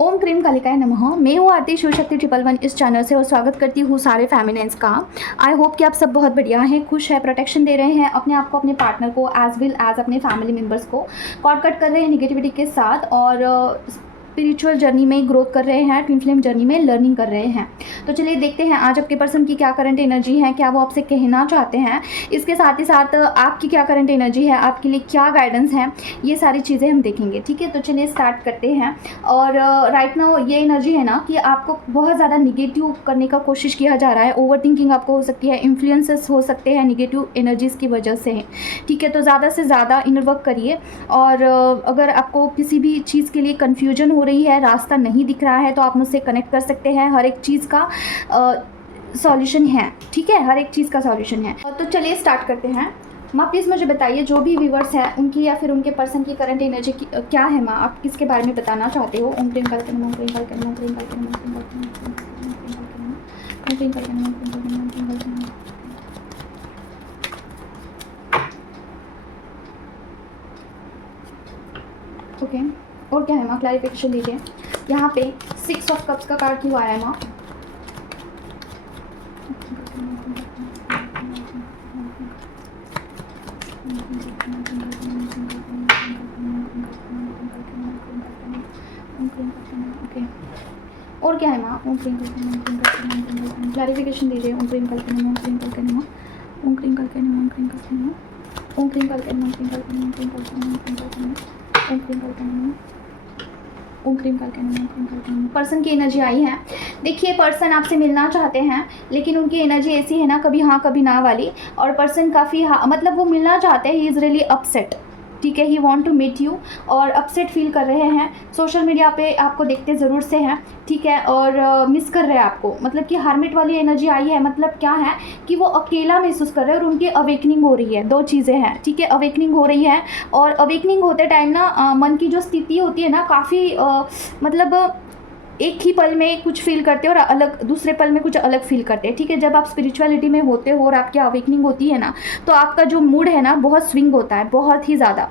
ओम cream कालिकाय नमः। मैं हूँ आरती शिव शक्ति 111 इस चैनल से और स्वागत करती हूँ सारे फेमिनेंस का। आई होप कि आप सब बहुत बढ़िया हैं, खुश है, प्रोटेक्शन दे रहे हैं अपने आप को, अपने पार्टनर को, एज वेल एज अपने फैमिली मेम्बर्स को कॉर्ड कट कर रहे हैं निगेटिविटी के साथ और स्पिरिचुअल जर्नी में ग्रोथ कर रहे हैं, ट्विन फ्लेम जर्नी में लर्निंग कर रहे हैं। तो चलिए देखते हैं आज आपके पर्सन की क्या करंट एनर्जी है, क्या वो आपसे कहना चाहते हैं, इसके साथ ही साथ आपकी क्या करंट एनर्जी है, आपके लिए क्या गाइडेंस है, ये सारी चीज़ें हम देखेंगे। ठीक है, तो चलिए स्टार्ट करते हैं। और राइट नाउ ये एनर्जी है ना कि आपको बहुत ज़्यादा निगेटिव करने का कोशिश किया जा रहा है, ओवर थिंकिंग आपको हो सकती है, इन्फ्लुएंसेस हो सकते हैं निगेटिव एनर्जीज़ की वजह से। ठीक है, तो ज़्यादा से ज़्यादा इनर वर्क करिए और अगर आपको किसी भी चीज़ के लिए कन्फ्यूजन हो रही है, रास्ता नहीं दिख रहा है, तो आप मुझसे कनेक्ट कर सकते हैं। हर एक चीज़ का सॉल्यूशन है। ठीक है, हर एक चीज़ का सॉल्यूशन है। तो चलिए स्टार्ट करते हैं। माँ प्लीज़ मुझे बताइए, जो भी व्यूवर्स हैं उनकी या फिर उनके पर्सन की करंट एनर्जी क्या है। माँ आप किसके बारे में बताना चाहते हो? ओम क्रीम कालिकाय नमः, ओम क्रीम कालिकाय नमः, ओम क्रीम कालिकाय नमः, ओम क्रीम कालिकाय नमः, ओम क्रीम कालिकाय नमः, ओम क्रीम कालिकाय नमः, ओम क्रीम कालिकाय नमः। ओके, और क्या है माँ? क्लैरिफिकेशन दीजिए। यहाँ पे 6 ऑफ कप्स का कार्ड क्यों आया है माँ? ओके, और क्या है माँ? ओम क्रीम कालिकाय नमः, ओम क्रीम कालिकाय नमः, ओम क्रीम कालिकाय नमः। क्लैरिफिकेशन दीजिए। ओम क्रीम कालिकाय नमः, ओम क्रीम कालिकाय नमः, ओम क्रीम कालिकाय नमः, ओम क्रीम कालिकाय नमः, ओम क्रीम कालिकाय नमः, ओम क्रीम कालिकाय नमः, ओम क्रीम कालिकाय नमः, ओम क्रीम कालिकाय नमः, ओम क्रीम कालिकाय नमः, ओम क्रीम कालिकाय नमः, ओम क्रीम कालिकाय नमः। पर्सन की एनर्जी आई है। देखिए, पर्सन आपसे मिलना चाहते हैं, लेकिन उनकी एनर्जी ऐसी है ना, कभी हाँ कभी ना वाली। और पर्सन काफ़ी मतलब वो मिलना चाहते हैं, ही इज़ रियली अपसेट। ठीक है, he want to meet you और अपसेट फील कर रहे हैं। सोशल मीडिया पे आपको देखते ज़रूर से हैं। ठीक है, और मिस कर रहे हैं आपको। मतलब कि हार्मिट वाली एनर्जी आई है। मतलब क्या है कि वो अकेला महसूस कर रहे हैं और उनकी अवेकनिंग हो रही है। दो चीज़ें हैं। ठीक है, अवेकनिंग हो रही है और अवेकनिंग होते टाइम ना मन की जो स्थिति होती है ना, काफ़ी मतलब एक ही पल में कुछ फील करते हैं और अलग दूसरे पल में कुछ अलग फील करते हैं। ठीक है, जब आप स्पिरिचुअलिटी में होते हो और आपकी अवेकनिंग होती है ना, तो आपका जो मूड है ना बहुत स्विंग होता है, बहुत ही ज़्यादा।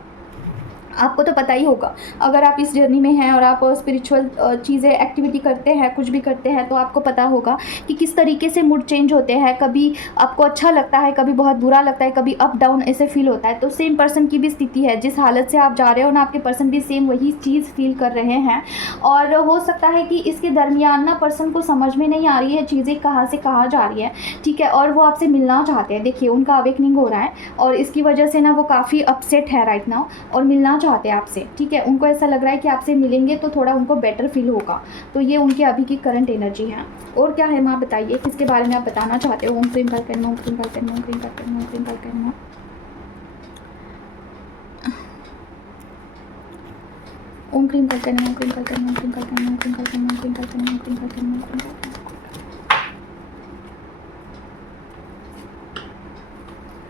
आपको तो पता ही होगा, अगर आप इस जर्नी में हैं और आप स्पिरिचुअल चीज़ें एक्टिविटी करते हैं, कुछ भी करते हैं, तो आपको पता होगा कि किस तरीके से मूड चेंज होते हैं। कभी आपको अच्छा लगता है, कभी बहुत बुरा लगता है, कभी अप डाउन ऐसे फील होता है। तो सेम पर्सन की भी स्थिति है, जिस हालत से आप जा रहे हो ना, आपके पर्सन भी सेम वही चीज़ फील कर रहे हैं। और हो सकता है कि इसके दरमियान ना पर्सन को समझ में नहीं आ रही है चीज़ें कहाँ से कहाँ जा रही है। ठीक है, और वो आपसे मिलना चाहते हैं। देखिए, उनका अवेकनिंग हो रहा है और इसकी वजह से ना वो काफ़ी अपसेट है राइट नाउ और मिलना चाहते हैं आपसे। ठीक है, उनको ऐसा लग रहा है कि आपसे मिलेंगे तो थोड़ा उनको बेटर फील होगा। तो ये उनके अभी की करंट एनर्जी है। और क्या है माँ बताइए, किसके बारे में आप बताना चाहते हो? ओम क्रीम कालिकाय नमः, ओम क्रीम कालिकाय नमः, ओम क्रीम कालिकाय नमः, ओम क्रीम कालिकाय नमः, ओम क्रीम कालिकाय नमः, ओम क्रीम कालिकाय नमः, ओम क्रीम कालिकाय नमः, ओम क्रीम कालिकाय नमः, ओम क्रीम कालिकाय नमः, ओम क्रीम कालिकाय नमः, ओम क्रीम कालिकाय नमः।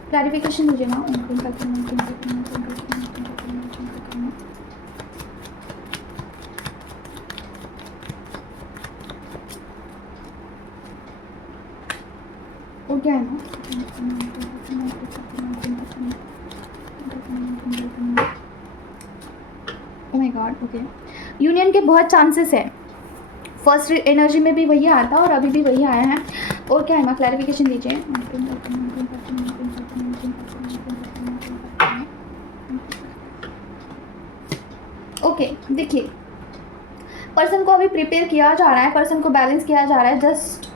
क्लैरिफिकेशन दीजिए ना। ओम क्रीम कालिकाय नमः, ओम क्रीम कालिकाय नमः, ओम क्रीम कालिकाय नमः, ओम क्रीम कालिकाय नमः, ओम क्रीम कालिकाय नमः। और क्या है ना? Oh my God, okay. Union के बहुत चांसेस है। फर्स्ट एनर्जी में भी वही आया था और अभी भी वही आया है। और क्या है माँ? क्लैरिफिकेशन दीजिए। ओके, देखिए, पर्सन को अभी प्रिपेयर किया जा रहा है, पर्सन को बैलेंस किया जा रहा है जस्ट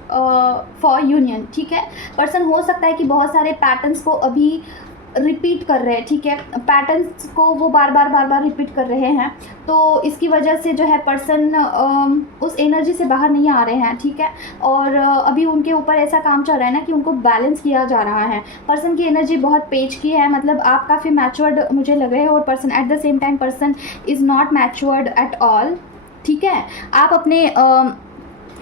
फॉर यूनियन। ठीक है, पर्सन हो सकता है कि बहुत सारे पैटर्न्स को अभी रिपीट कर रहे हैं। ठीक है, पैटर्न्स को वो बार बार रिपीट कर रहे हैं। तो इसकी वजह से जो है पर्सन उस एनर्जी से बाहर नहीं आ रहे हैं। ठीक है, और अभी उनके ऊपर ऐसा काम चल रहा है ना कि उनको बैलेंस किया जा रहा है। पर्सन की एनर्जी बहुत पेच की है। मतलब आप काफ़ी मैच्योर्ड मुझे लग रहे हो और person at the same time person is not matured at all. ठीक है, आप अपने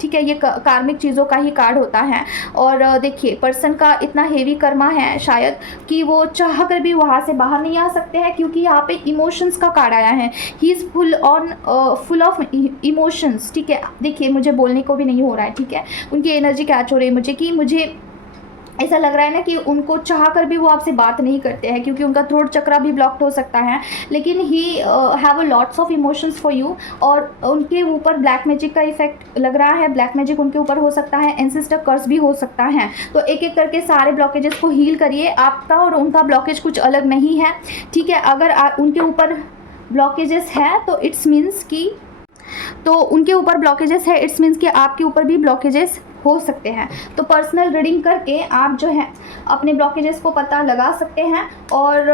ठीक है, ये कार्मिक चीज़ों का ही कार्ड होता है। और देखिए पर्सन का इतना हेवी कर्मा है शायद कि वो चाह कर भी वहाँ से बाहर नहीं आ सकते हैं, क्योंकि यहाँ पे इमोशंस का कार्ड आया है। He is full of emotions, ठीक है। देखिए मुझे बोलने को भी नहीं हो रहा है, ठीक है। उनकी एनर्जी कैच हो रही है मुझे कि मुझे ऐसा लग रहा है ना कि उनको चाह कर भी वो आपसे बात नहीं करते हैं, क्योंकि उनका थ्रोट चक्रा भी ब्लॉक्ड हो सकता है। लेकिन he have a lots of emotions for you, और उनके ऊपर ब्लैक मैजिक का इफेक्ट लग रहा है। ब्लैक मैजिक उनके ऊपर हो सकता है, एंसेस्टर कर्स भी हो सकता है। तो एक एक करके सारे ब्लॉकेजेस को हील करिए। आपका और उनका ब्लॉकेज कुछ अलग नहीं है, ठीक है। अगर उनके ऊपर ब्लॉकेजेस है तो इट्स मीन्स कि आपके ऊपर भी ब्लॉकेजेस हो सकते हैं। तो पर्सनल रीडिंग करके आप जो है अपने ब्लॉकेजेस को पता लगा सकते हैं और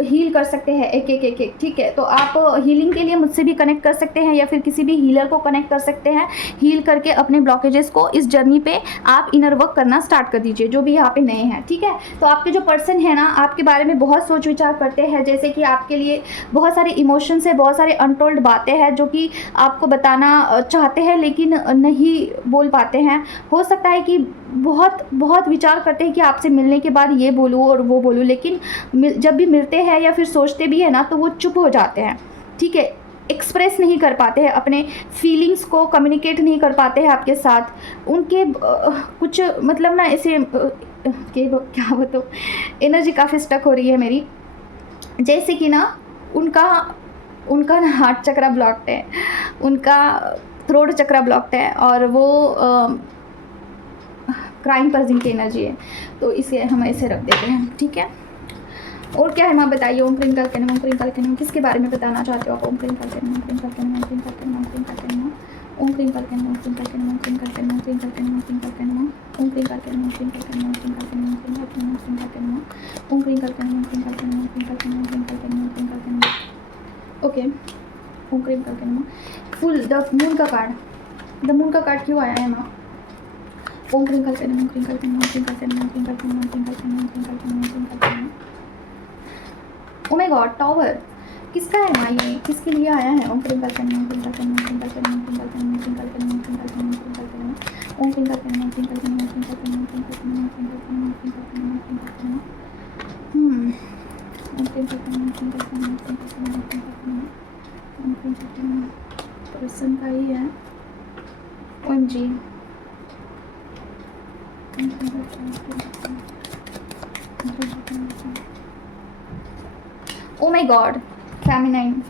हील कर सकते हैं एक एक, ठीक है। तो आप हीलिंग के लिए मुझसे भी कनेक्ट कर सकते हैं या फिर किसी भी हीलर को कनेक्ट कर सकते हैं। हील करके अपने ब्लॉकेजेस को इस जर्नी पे आप इनर वर्क करना स्टार्ट कर दीजिए, जो भी यहाँ पे नए हैं, ठीक है। तो आपके जो पर्सन है ना, आपके बारे में बहुत सोच विचार करते हैं, जैसे कि आपके लिए बहुत सारे इमोशंस है, बहुत सारे अनटोल्ड बातें हैं जो कि आपको बताना चाहते हैं लेकिन नहीं बोल पाते हैं। हो सकता है कि बहुत विचार करते हैं कि आपसे मिलने के बाद ये बोलूँ और वो बोलूँ, लेकिन जब भी मिलते हैं या फिर सोचते भी है ना तो वो चुप हो जाते हैं, ठीक है। एक्सप्रेस नहीं कर पाते हैं अपने फीलिंग्स को, कम्युनिकेट नहीं कर पाते हैं आपके साथ। उनके कुछ मतलब ना ऐसे क्या बताऊँ, एनर्जी काफ़ी स्टक हो रही है मेरी। जैसे कि ना उनका ना हार्ट चक्रा ब्लॉक्ड है, उनका थ्रोट चक्रा ब्लॉक्ड है, और वो क्राइम पर्सन की एनर्जी है। तो इसे हम ऐसे रख देते हैं, ठीक है। और क्या है माँ बताइए। ओम क्रीम कल कहना, ओम क्रीम कल कहना, किसके बारे में बताना चाहते हो आप। ओम क्रीम कल कहना, ओम क्रीम कल कहना, ओम क्रीम कल कहना, ओम क्रीम कल कहना, ओम क्रीम कल कहना, ओम क्रीम कल कहना, ओम क्रीम कल कहना, ओम क्रीम कल कहना, ओम क्रीम कल कहना, ओम क्रीम कल कहना, ओम क्रीम कल कहना, ओम क्रीम कल कहना, ओम क्रीम कल कहना, ओम क्रीम कल कहना, ओम क्रीम कल कहना, ओम क्रीम कल कहना, ओम क्रीम कल कहना, ओम क्रीम कल कहना, ओम क्रीम कल कहना। ओके, ओम क्रीम कल कहना। फुल द मून का कार्ड क्यों आया है माँ। ओम क्रीम कल कहना, ओम क्रीम कल कहना, ओम क्रीम कल कहना, ओम क्रीम कल कहना, ओम क्रीम कल कहना, ओम क्रीम कल कहना, ओम क्रीम कल कहना। ओ माय गॉड, टॉवर किसका है माँ, ये किसके लिए आया है। ओम क्रीम कल कहना, ओम क्रीम कल कहना, ओम क्रीम कल कहना, ओम क्रीम कल कहना, ओम क्रीम कल कहना, ओम क्रीम कल कहना, ओम क्रीम कल कहना, ओम क्रीम कल कहना, ओम क्रीम कल कहना, ओम क्रीम कल कहना, ओम क्रीम कल कहना, ओम क्रीम कल कहना, ओम क्रीम कल कहना, ओम क्रीम कल कहना, ओम क्रीम कल कहना, ओम क्रीम कल कहना, ओम क्रीम कल कहना, ओम क्रीम कल कहना। पर्सन का ही है। OMG, oh my God, feminine,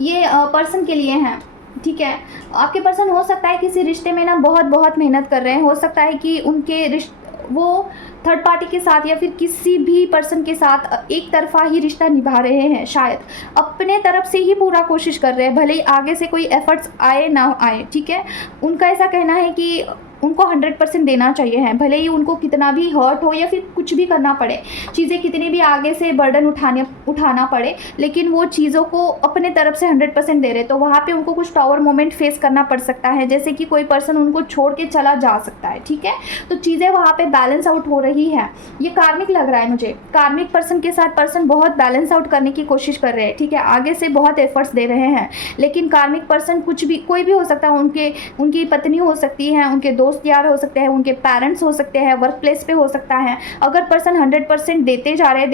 ये पर्सन के लिए हैं, ठीक है। आपके पर्सन हो सकता है किसी रिश्ते में ना बहुत मेहनत कर रहे हैं। हो सकता है कि उनके वो थर्ड पार्टी के साथ या फिर किसी भी पर्सन के साथ एक तरफा ही रिश्ता निभा रहे हैं। शायद अपने तरफ से ही पूरा कोशिश कर रहे हैं, भले ही आगे से कोई एफर्ट्स आए ना आए, ठीक है। उनका ऐसा कहना है कि उनको 100% देना चाहिए है, भले ही उनको कितना भी हर्ट हो या फिर कुछ भी करना पड़े, चीज़ें कितनी भी आगे से बर्डन उठाना पड़े, लेकिन वो चीज़ों को अपने तरफ से 100% दे रहे। तो वहाँ पे उनको कुछ टावर मोमेंट फेस करना पड़ सकता है, जैसे कि कोई पर्सन उनको छोड़ के चला जा सकता है, ठीक है। तो चीज़ें वहाँ पे बैलेंस आउट हो रही है। ये कार्मिक लग रहा है मुझे। कार्मिक पर्सन के साथ पर्सन बहुत बैलेंस आउट करने की कोशिश कर रहे हैं, ठीक है। आगे से बहुत एफर्ट्स दे रहे हैं, लेकिन कार्मिक पर्सन कोई भी हो सकता है। उनकी पत्नी हो सकती है, उनके दोस्त यार हो सकते हैं, उनके पेरेंट्स हो सकते हैं, वर्क प्लेस पे हो सकता है। अगर पर्सन 100% देते जा रहे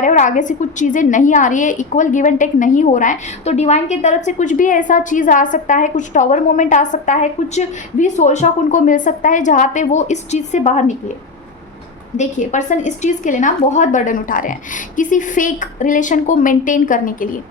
हैं और आगे से कुछ चीज़ें नहीं आ रही है, इक्वल गिव एंड टेक नहीं हो रहा है, तो डिवाइन की तरफ से कुछ भी ऐसा चीज़ आ सकता है, कुछ टावर मोमेंट आ सकता है, कुछ भी सोल शॉक उनको मिल सकता है जहाँ पे वो इस चीज़ से बाहर निकले। देखिए पर्सन इस चीज़ के लिए ना बहुत बर्डन उठा रहे हैं, किसी फेक रिलेशन को मेंटेन करने के लिए।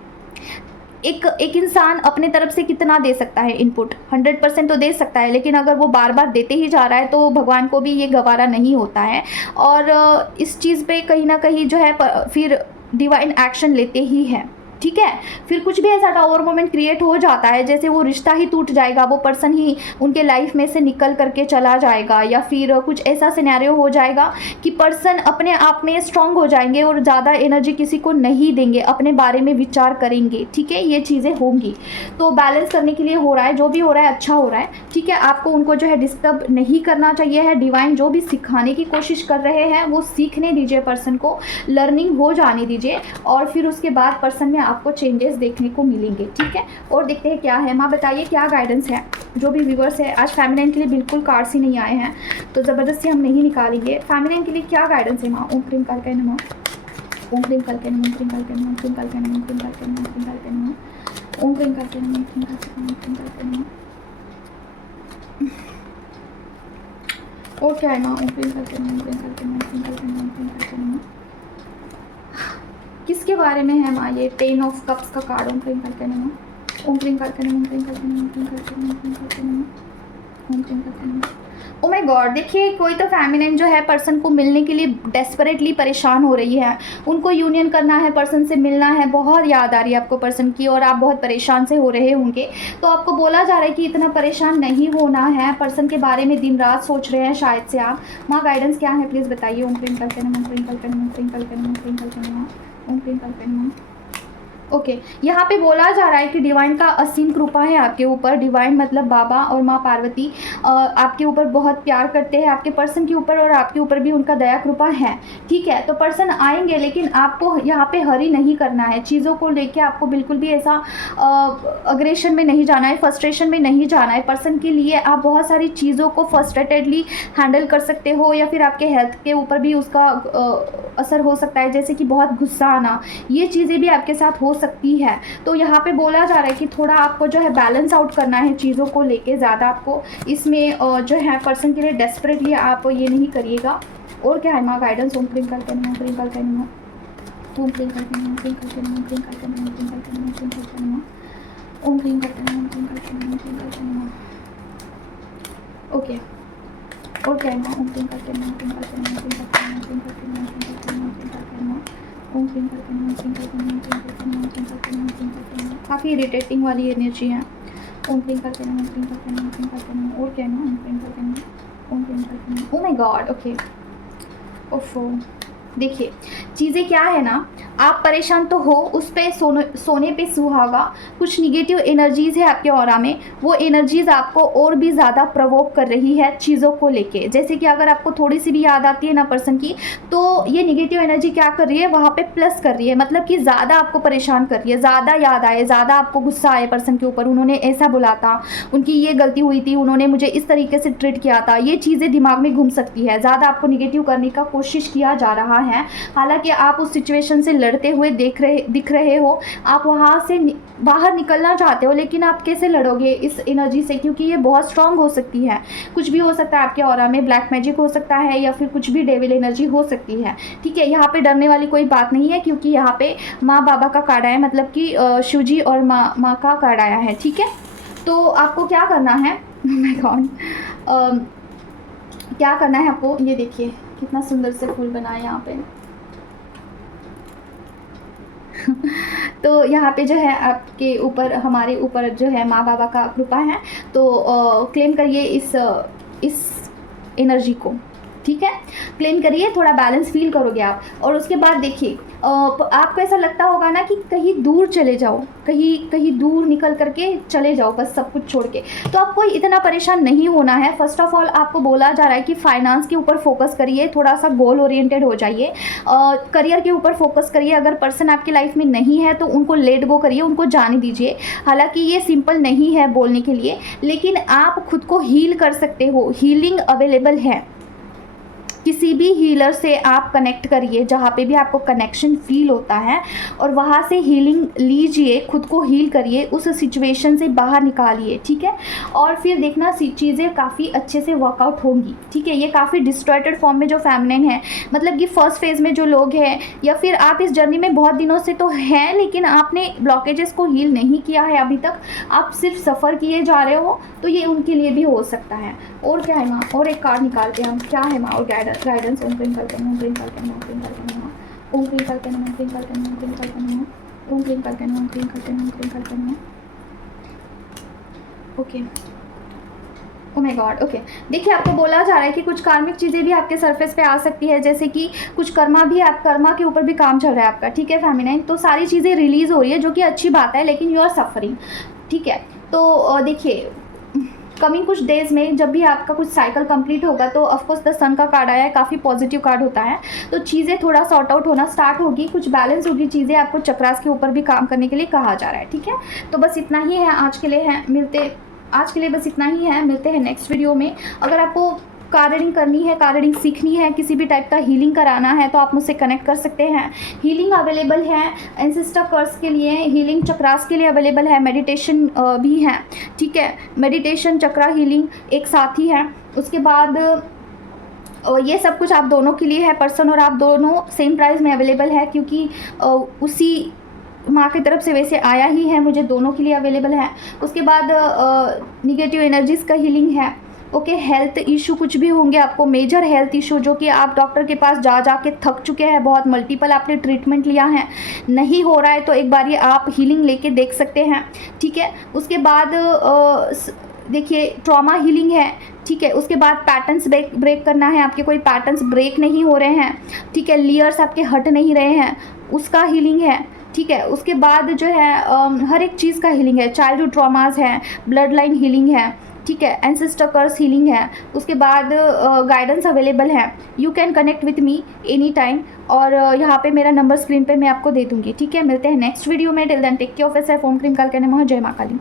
एक इंसान अपने तरफ से कितना दे सकता है इनपुट, 100% तो दे सकता है, लेकिन अगर वो बार बार देते ही जा रहा है तो भगवान को भी ये गवारा नहीं होता है। और इस चीज़ पे कहीं ना कहीं जो है फिर डिवाइन एक्शन लेते ही है, ठीक है। फिर कुछ भी ऐसा टावर मोमेंट क्रिएट हो जाता है, जैसे वो रिश्ता ही टूट जाएगा, वो पर्सन ही उनके लाइफ में से निकल करके चला जाएगा, या फिर कुछ ऐसा सिनेरियो हो जाएगा कि पर्सन अपने आप में स्ट्रांग हो जाएंगे और ज़्यादा एनर्जी किसी को नहीं देंगे, अपने बारे में विचार करेंगे, ठीक है। ये चीज़ें होंगी। तो बैलेंस करने के लिए हो रहा है, जो भी हो रहा है अच्छा हो रहा है, ठीक है। आपको उनको जो है डिस्टर्ब नहीं करना चाहिए है। डिवाइन जो भी सिखाने की कोशिश कर रहे हैं वो सीखने दीजिए, पर्सन को लर्निंग हो जाने दीजिए, और फिर उसके बाद पर्सन में आपको चेंजेस देखने को मिलेंगे, ठीक है। और देखते हैं क्या है। माँ बताइए क्या गाइडेंस है। जो भी व्यूवर्स है आज फेमिनाइन के लिए बिल्कुल कार्ड्स ही नहीं आए हैं, तो ज़बरदस्ती हम नहीं निकालेंगे। फेमिनाइन के लिए क्या गाइडेंस है माँ। ओम क्रीम कालकाय नमः, ओम क्रीम कालकाय नमः, ओम क्रीम कालकाय नमः, ओम क्रीम कालकाय नमः, ओम क्रीम कालकाय नमः, ओम क्रीम कालकाय नमः, ओम क्रीम कालकाय नमः, ओम क्रीम कालकाय नमः, ओम क्रीम कालकाय नमः। और क्या है माँ। ओम क्रीम कालकाय नमः, ओम क्रीम कालकाय नमः, ओम क्रीम कालकाय नमः, ओम क्रीम कालकाय नमः। किसके बारे में है माँ ये। 10 ऑफ कप्स का कार्ड। ओम क्रीम कालकाय नमः, ओम क्रीम कालकाय नमः, ओम क्रीम कालकाय नमः, ओम क्रीम कालकाय नमः, ओम क्रीम कालकाय नमः, ओम क्रीम कालकाय नमः। ओ माय गॉड, देखिए कोई तो फेमिनिन जो है पर्सन को मिलने के लिए डेस्परेटली परेशान हो रही है। उनको यूनियन करना है, पर्सन से मिलना है, बहुत याद आ रही है आपको पर्सन की और आप बहुत परेशान से हो रहे होंगे। तो आपको बोला जा रहा है कि इतना परेशान नहीं होना है। पर्सन के बारे में दिन रात सोच रहे हैं शायद से आप। माँ गाइडेंस क्या है प्लीज़ बताइए। ओम क्रीम कालकाय नमः, ओम क्रीम कालकाय नमः, ओम क्रीम कालकाय नमः, ओम क्रीम कालकाय नमः, ओम क्रीम कालकाय नमः। ओके यहाँ पे बोला जा रहा है कि डिवाइन का असीम कृपा है आपके ऊपर। डिवाइन मतलब बाबा और माँ पार्वती आपके ऊपर बहुत प्यार करते हैं, आपके पर्सन के ऊपर और आपके ऊपर भी उनका दया कृपा है, ठीक है। तो पर्सन आएंगे लेकिन आपको यहाँ पे हरी नहीं करना है। चीज़ों को लेके आपको बिल्कुल भी ऐसा अग्रेशन में नहीं जाना है, फ्रस्ट्रेशन में नहीं जाना है। पर्सन के लिए आप बहुत सारी चीज़ों को फ्रस्ट्रेटेडली हैंडल कर सकते हो या फिर आपके हेल्थ के ऊपर भी उसका असर हो सकता है, जैसे कि बहुत गुस्सा आना, ये चीज़ें भी आपके साथ हो सकती है। तो यहाँ पे बोला जा रहा है कि थोड़ा आपको जो है बैलेंस आउट करना है चीज़ों को लेके। ज़्यादा आपको इसमें जो है पर्सन के लिए डेस्परेटली आप ये नहीं करिएगा। और क्या है माँ गाइडेंस। ओम क्रीम कालकाय नमः, ओम क्रीम कालकाय नमः, ओम क्रीम कालकाय नमः, ओम क्रीम कालकाय नमः, ओम क्रीम कालकाय नमः, ओम क्रीम कालकाय नमः, ओम क्रीम कालकाय नमः, ओम क्रीम कालकाय नमः, ओम क्रीम कालकाय नमः, ओम क्रीम कालकाय नमः। ओके और क्या है माँ। ओम क्रीम कालकाय नमः, ओम क्रीम कालकाय नमः, ओम क्रीम कालकाय नमः, ओम क्रीम कालकाय नमः, ओम क्रीम कालकाय नमः, ओम क्रीम कालकाय नमः, ओम क्रीम कालकाय नमः, ओम क्रीम कालकाय नमः, ओम क्रीम कालकाय नमः, ओम क्रीम कालकाय नमः, ओम क्रीम कालकाय नमः। काफ़ी इरिटेटिंग वाली एनर्जी है। ओम क्रीम कालकाय नमः, ओम क्रीम कालकाय नमः, ओम क्रीम कालकाय नमः। और क्या है माँ। ओम क्रीम कालकाय नमः, ओम क्रीम कालकाय नमः। Oh my God okay. ओफो देखिए चीज़ें क्या है ना, आप परेशान तो हो, उस पे सोने पे सुहागा। कुछ निगेटिव एनर्जीज़ है आपके ऑरा में, वो एनर्जीज़ आपको और भी ज़्यादा प्रवोक कर रही है चीज़ों को लेके। जैसे कि अगर आपको थोड़ी सी भी याद आती है ना पर्सन की, तो ये निगेटिव एनर्जी क्या कर रही है, वहाँ पे प्लस कर रही है, मतलब कि ज़्यादा आपको परेशान कर रही है, ज़्यादा याद आए, ज़्यादा आपको गुस्सा आए पर्सन के ऊपर। उन्होंने ऐसा बोला था, उनकी ये गलती हुई थी, उन्होंने मुझे इस तरीके से ट्रीट किया था, ये चीज़ें दिमाग में घूम सकती है। ज़्यादा आपको निगेटिव करने का कोशिश किया जा रहा है। हालांकि आप उस सिचुएशन से लड़ते हुए दिख रहे हो, आप वहाँ से बाहर निकलना चाहते हो, लेकिन आप कैसे लड़ोगे इस एनर्जी से, क्योंकि ये बहुत स्ट्रांग हो सकती है। कुछ भी हो सकता है आपके ऑरा में, ब्लैक मैजिक हो सकता है या फिर कुछ भी डेविल एनर्जी हो सकती है, ठीक है। यहाँ पे डरने वाली कोई बात नहीं है, क्योंकि यहाँ पे माँ बाबा का कार्ड आया, मतलब कि शिव जी और माँ का कार्ड आया है, ठीक है। तो आपको क्या करना है, माय गॉड क्या करना है आपको, ये देखिए कितना सुंदर से फूल बना है यहाँ पे। तो यहाँ पे जो है आपके ऊपर, हमारे ऊपर जो है माँ बाबा का कृपा है। तो क्लेम करिए इस एनर्जी को, ठीक है। क्लेम करिए, थोड़ा बैलेंस फील करोगे आप। और उसके बाद देखिए आपको ऐसा लगता होगा ना कि कहीं दूर चले जाओ, कहीं दूर निकल करके चले जाओ, बस सब कुछ छोड़ के। तो आपको इतना परेशान नहीं होना है। फर्स्ट ऑफ ऑल आपको बोला जा रहा है कि फाइनेंस के ऊपर फोकस करिए, थोड़ा सा गोल ओरिएंटेड हो जाइए, करियर के ऊपर फोकस करिए। अगर पर्सन आपकी लाइफ में नहीं है तो उनको लेट गो करिए, उनको जाने दीजिए। हालांकि ये सिंपल नहीं है बोलने के लिए, लेकिन आप खुद को हील कर सकते हो, हीलिंग अवेलेबल है। किसी भी हीलर से आप कनेक्ट करिए, जहाँ पे भी आपको कनेक्शन फील होता है, और वहाँ से हीलिंग लीजिए, खुद को हील करिए, उस सिचुएशन से बाहर निकालिए, ठीक है। और फिर देखना चीज़ें काफ़ी अच्छे से वर्कआउट होंगी, ठीक है। ये काफ़ी डिस्ट्रॉयटेड फॉर्म में जो फेमिनिन है, मतलब कि फर्स्ट फेज़ में जो लोग हैं, या फिर आप इस जर्नी में बहुत दिनों से तो हैं लेकिन आपने ब्लॉकेजेस को हील नहीं किया है अभी तक, आप सिर्फ सफ़र किए जा रहे हो, तो ये उनके लिए भी हो सकता है। और क्या है माँ, और एक कार्ड निकालते हैं हम, क्या है माँ और गाइडेंस। ओम क्रीम कालकाय नमः, ओम क्रीम कालकाय नमः, ओम क्रीम कालकाय नमः, ओम क्रीम कालकाय नमः, ओम क्रीम कालकाय नमः, ओम क्रीम कालकाय नमः, ओम क्रीम कालकाय नमः, ओम क्रीम कालकाय नमः, ओम क्रीम कालकाय नमः। Okay oh my God okay. देखिए आपको बोला जा रहा है कि कुछ कार्मिक चीज़ें भी आपके सरफेस पे आ सकती है, जैसे कि कुछ कर्मा के ऊपर भी काम चल रहा है आपका, ठीक है फेमिनिन। तो सारी चीज़ें रिलीज़ हो रही है, जो कि अच्छी बात है, लेकिन यू आर सफरिंग, ठीक है। तो देखिए कमिंग कुछ डेज़ में जब भी आपका कुछ साइकिल कंप्लीट होगा तो ऑफकोर्स द सन का कार्ड आया है, काफ़ी पॉजिटिव कार्ड होता है, तो चीज़ें थोड़ा सॉर्ट आउट होना स्टार्ट होगी, कुछ बैलेंस होगी चीज़ें, आपको चक्रास के ऊपर भी काम करने के लिए कहा जा रहा है। ठीक है, तो बस इतना ही है आज के लिए, आज के लिए बस इतना ही है। मिलते हैं नेक्स्ट वीडियो में। अगर आपको कार्ड रीडिंग करनी है, कार्ड रीडिंग सीखनी है, किसी भी टाइप का हीलिंग कराना है तो आप मुझसे कनेक्ट कर सकते हैं। हीलिंग अवेलेबल है, एंसेस्टर कर्स के लिए हीलिंग, चक्रास के लिए अवेलेबल है, मेडिटेशन भी है। ठीक है, मेडिटेशन चक्रा हीलिंग एक साथ ही है। उसके बाद ये सब कुछ आप दोनों के लिए है, पर्सन और आप दोनों सेम प्राइस में अवेलेबल है, क्योंकि उसी माँ की तरफ से वैसे आया ही है, मुझे दोनों के लिए अवेलेबल है। उसके बाद निगेटिव एनर्जीज़ का हीलिंग है। ओके, हेल्थ इशू कुछ भी होंगे आपको, मेजर हेल्थ इशू जो कि आप डॉक्टर के पास जा के थक चुके हैं, बहुत मल्टीपल आपने ट्रीटमेंट लिया है, नहीं हो रहा है, तो एक बार ये आप हीलिंग लेके देख सकते हैं। ठीक है, उसके बाद देखिए ट्रॉमा हीलिंग है। ठीक है, उसके बाद पैटर्न्स ब्रेक करना है, आपके कोई पैटर्न्स ब्रेक नहीं हो रहे हैं। ठीक है, लेयर्स आपके हट नहीं रहे हैं, उसका हीलिंग है। ठीक है, उसके बाद जो है हर एक चीज़ का हीलिंग है, चाइल्डहुड ट्रॉमास है, ब्लड लाइन हीलिंग है। ठीक है, एंसेस्टर कर्स हीलिंग है। उसके बाद गाइडेंस अवेलेबल है, you can connect with me any time, और यहाँ पे मेरा नंबर स्क्रीन पे मैं आपको दे दूँगी। ठीक है, मिलते हैं नेक्स्ट वीडियो में। Till then take care of yourself. ओम क्रीम काल के नमः। जय माँ काली।